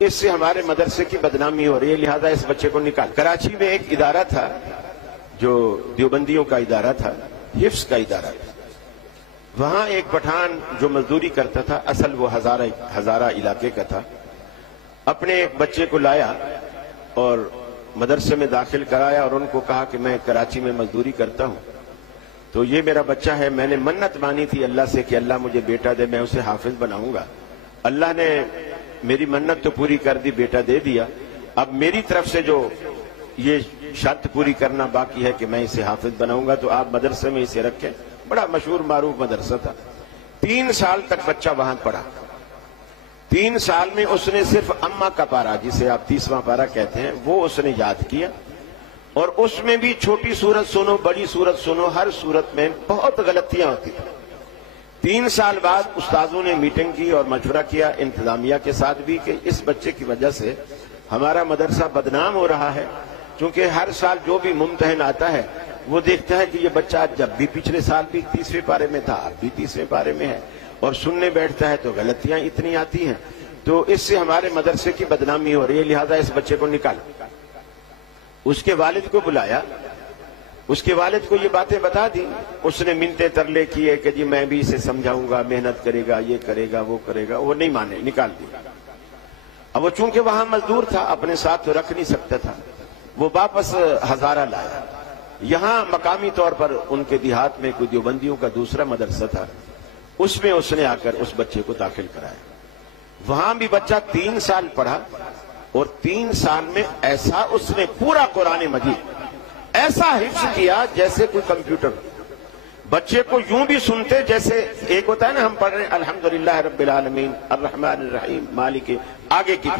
اس سے ہمارے مدرسے کی بدنامی ہو رہی ہے، لہذا اس بچے کو نکال۔ کراچی میں ایک ادارہ تھا جو دیوبندیوں کا ادارہ تھا، حفظ کا ادارہ تھا۔ وہاں ایک پٹھان جو مزدوری کرتا تھا، اصل وہ ہزارہ علاقے کا تھا، اپنے ایک بچے کو لایا اور مدرسے میں داخل کرایا اور ان کو کہا کہ میں کراچی میں مزدوری کرتا ہوں، تو یہ میرا بچہ ہے، میں نے منت مانی تھی اللہ سے کہ اللہ مجھے بیٹا دے، میں اسے حافظ بناؤں گا۔ اللہ نے میری منت تو پوری کر دی، بیٹا دے دیا، اب میری طرف سے جو یہ شرط پوری کرنا باقی ہے کہ میں اسے حافظ بناؤں گا، تو آپ مدرسے میں اسے رکھیں۔ بڑا مشہور معروف مدرسہ تھا، 3 سال تک بچہ وہاں پڑھا۔ 3 سال میں اس نے صرف اما کا پارا، جسے آپ 30واں پارا کہتے ہیں، وہ اس نے یاد کیا، اور اس میں بھی چھوٹی سورت سنو بڑی سورت سنو، ہر سورت میں بہت غلطیاں ہوتی تھیں۔ 3 سال بعد استاذوں نے میٹنگ کی اور مشورہ کیا انتظامیہ کے ساتھ بھی کہ اس بچے کی وجہ سے ہمارا مدرسہ بدنام ہو رہا ہے، کیونکہ ہر سال جو بھی ممتحن آتا ہے وہ دیکھتا ہے کہ یہ بچہ جب بھی پچھلے سال بھی 30ویں پارے میں تھا، اب بھی 30ویں پارے میں ہے، اور سننے بیٹھتا ہے تو غلطیاں اتنی آتی ہیں، تو اس سے ہمارے مدرسے کی بدنامی ہو رہی ہے، لہذا اس بچے کو نکال۔ اس کے والد کو بلایا، اس کے والد کو یہ باتیں بتا دی، اس نے منتیں ترلے کیے کہ جی میں بھی اسے سمجھاؤں گا، محنت کرے گا، یہ کرے گا، وہ کرے گا، وہ نہیں مانے، نکال دیا۔ اب وہ چونکہ وہاں مزدور تھا، اپنے ساتھ تو رکھ نہیں سکتا تھا، وہ واپس ہزارہ لایا۔ یہاں مقامی طور پر ان کے دیہات میں کوئی دیوبندیوں کا دوسرا مدرسہ تھا، اس میں اس نے آ کر اس بچے کو داخل کرایا۔ وہاں بھی بچہ 3 سال پڑھا، اور 3 سال میں ایسا اس نے پورا قرآن مجید ایسا حفظ کیا جیسے کوئی کمپیوٹر۔ بچے کو یوں بھی سنتے جیسے ایک ہوتا ہے نا، ہم پڑھ رہے ہیں الحمدللہ رب العالمین الرحمن الرحیم مالک، آگے کی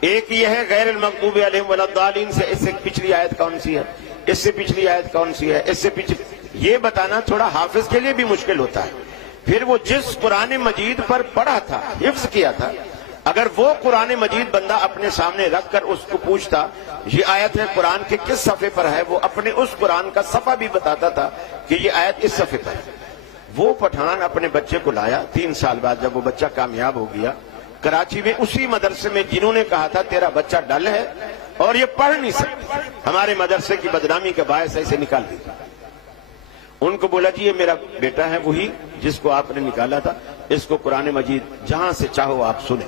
ایک یہ ہے غیر المغضوب علیہم ولا الضالین سے، اس سے پچھلی آیت کون سی ہے، اس سے پچھلی آیت کون سی ہے، اس سے پچھلی، یہ بتانا تھوڑا حافظ کے لیے بھی مشکل ہوتا ہے۔ پھر وہ جس قرآن مجید پر پڑھا تھا، حفظ کیا تھا، اگر وہ قرآن مجید بندہ اپنے سامنے رکھ کر اس کو پوچھتا یہ آیت ہے قرآن کے کس صفحے پر ہے، وہ اپنے اس قرآن کا صفحہ بھی بتاتا تھا کہ یہ آیت اس صفحے پر ہے۔ وہ پٹھان اپنے بچے کو لایا 3 سال بعد، جب وہ بچہ کامیاب ہو گیا، کراچی میں اسی مدرسے میں جنہوں نے کہا تھا تیرا بچہ ڈل ہے اور یہ پڑھ نہیں سکتا، ہمارے مدرسے کی بدنامی کے باعث اسے نکال دیا۔ ان کو بولا جی یہ میرا بیٹا ہے، وہی جس کو آپ نے نکالا تھا، اس کو قرآن مجید جہاں سے چاہو آپ سنیں۔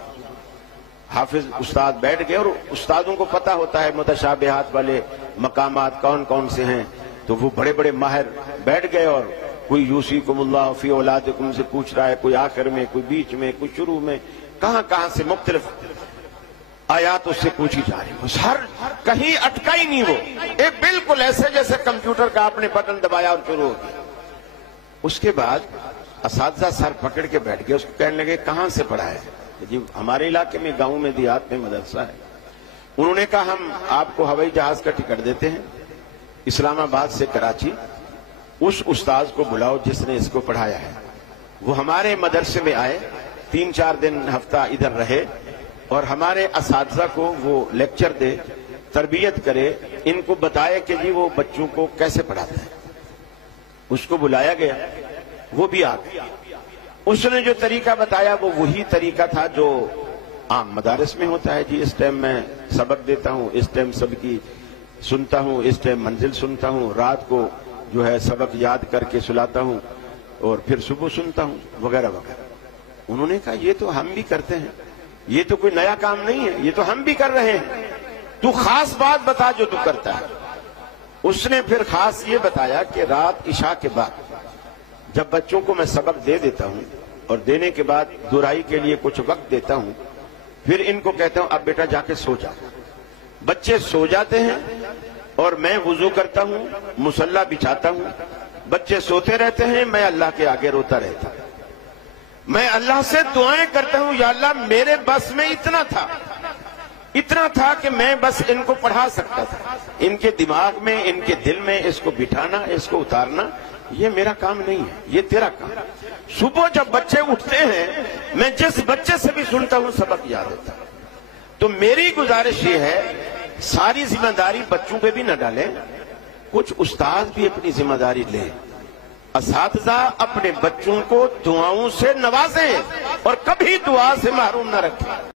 حافظ استاد بیٹھ گئے، اور استادوں کو پتہ ہوتا ہے متشابہات والے مقامات کون کون سے ہیں، تو وہ بڑے بڑے ماہر بیٹھ گئے، اور کوئی یوصیکم اللہ فی اولادکم سے پوچھ رہا ہے، کوئی آخر میں، کوئی بیچ میں، کوئی شروع میں، کہاں کہاں سے مختلف آیات اس سے پوچھی جا رہی ہے، ہر کہیں اٹکا ہی نہیں، وہ ایک بالکل ایسے جیسے کمپیوٹر کا آپ نے بٹن دبایا اور شروع ہو گیا۔ اس کے بعد اساتذہ سر پکڑ کے بیٹھ گئے، اس کو کہنے لگے کہاں سے پڑھا ہے؟ جی ہمارے علاقے میں، گاؤں میں، دیہات میں مدرسہ ہے۔ انہوں نے کہا ہم آپ کو ہوائی جہاز کا ٹکٹ دیتے ہیں اسلام آباد سے کراچی، اس استاذ کو بلاؤ جس نے اس کو پڑھایا ہے، وہ ہمارے مدرسے میں آئے، 3-4 دن ہفتہ ادھر رہے، اور ہمارے اساتذہ کو وہ لیکچر دے، تربیت کرے، ان کو بتائے کہ جی وہ بچوں کو کیسے پڑھاتا ہے۔ اس کو بلایا گیا، وہ بھی آ گیا۔ اس نے جو طریقہ بتایا وہ وہی طریقہ تھا جو عام مدارس میں ہوتا ہے، جی اس ٹائم میں سبق دیتا ہوں، اس ٹائم سب کی سنتا ہوں، اس ٹائم منزل سنتا ہوں، رات کو جو ہے سبق یاد کر کے سلاتا ہوں، اور پھر صبح سنتا ہوں، وغیرہ وغیرہ۔ انہوں نے کہا یہ تو ہم بھی کرتے ہیں، یہ تو کوئی نیا کام نہیں ہے، یہ تو ہم بھی کر رہے ہیں، تو خاص بات بتا جو تو کرتا ہے۔ اس نے پھر خاص یہ بتایا کہ رات عشاء کے بعد جب بچوں کو میں سبق دے دیتا ہوں، اور دینے کے بعد دہرائی کے لیے کچھ وقت دیتا ہوں، پھر ان کو کہتا ہوں اب بیٹا جا کے سو جاؤ۔ بچے سو جاتے ہیں، اور میں وضو کرتا ہوں، مصلی بچھاتا ہوں، بچے سوتے رہتے ہیں، میں اللہ کے آگے روتا رہتا ہوں، میں اللہ سے دعائیں کرتا ہوں، یا اللہ میرے بس میں اتنا تھا کہ میں بس ان کو پڑھا سکتا تھا، ان کے دماغ میں، ان کے دل میں اس کو بٹھانا، اس کو اتارنا یہ میرا کام نہیں ہے، یہ تیرا کام۔ صبح جب بچے اٹھتے ہیں، میں جس بچے سے بھی سنتا ہوں سبق یاد ہوتا ہے۔ تو میری گزارش یہ ہے ساری ذمہ داری بچوں پہ بھی نہ ڈالیں، کچھ استاد بھی اپنی ذمہ داری لیں، اساتذہ اپنے بچوں کو دعاؤں سے نوازیں اور کبھی دعا سے محروم نہ رکھیں۔